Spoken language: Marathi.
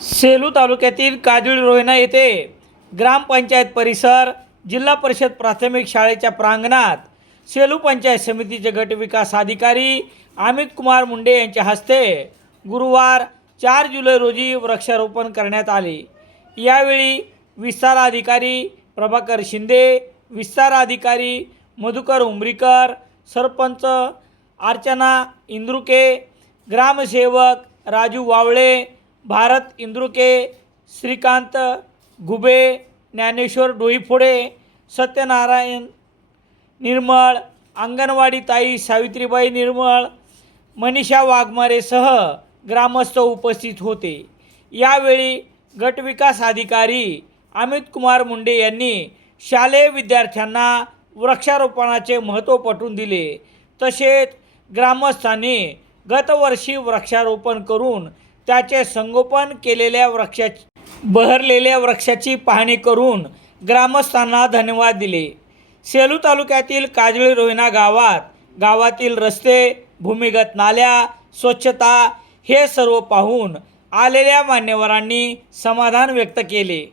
सेलू तालुक्यातील काजळी रोहिणा येथे ग्रामपंचायत परिसर जिल्हा परिषद प्राथमिक शाळेच्या प्रांगणात सेलू पंचायत समितीचे गट विकास अधिकारी अमित कुमार मुंडे यांच्या हस्ते गुरुवार चार जुलै रोजी वृक्षारोपण करण्यात आले. यावेळी विस्तार अधिकारी प्रभाकर शिंदे विस्तार अधिकारी मधुकर उंबरीकर सरपंच अर्चना इंद्रुके ग्रामसेवक राजू वावळे भारत इंद्रुके श्रीकांत घुबे ज्ञानेश्वर डोईफोडे सत्यनारायण निर्मळ अंगणवाडी ताई सावित्रीबाई निर्मळ मनीषा वाघमारेसह ग्रामस्थ उपस्थित होते. यावेळी गटविकास अधिकारी अमित कुमार मुंडे यांनी शालेय विद्यार्थ्यांना वृक्षारोपणाचे महत्त्व पटवून दिले. तसेच ग्रामस्थांनी गतवर्षी वृक्षारोपण करून त्याचे संगोपन केलेल्या वृक्षा बहरलेल्या वृक्षाची पाहणी करून ग्रामस्थांना धन्यवाद दिले. सेलू तालुक्यातील काजळी रोहिणा गावात गावातील रस्ते भूमिगत नाल्या स्वच्छता हे सर्व पाहून आलेल्या मान्यवरांनी समाधान व्यक्त केले.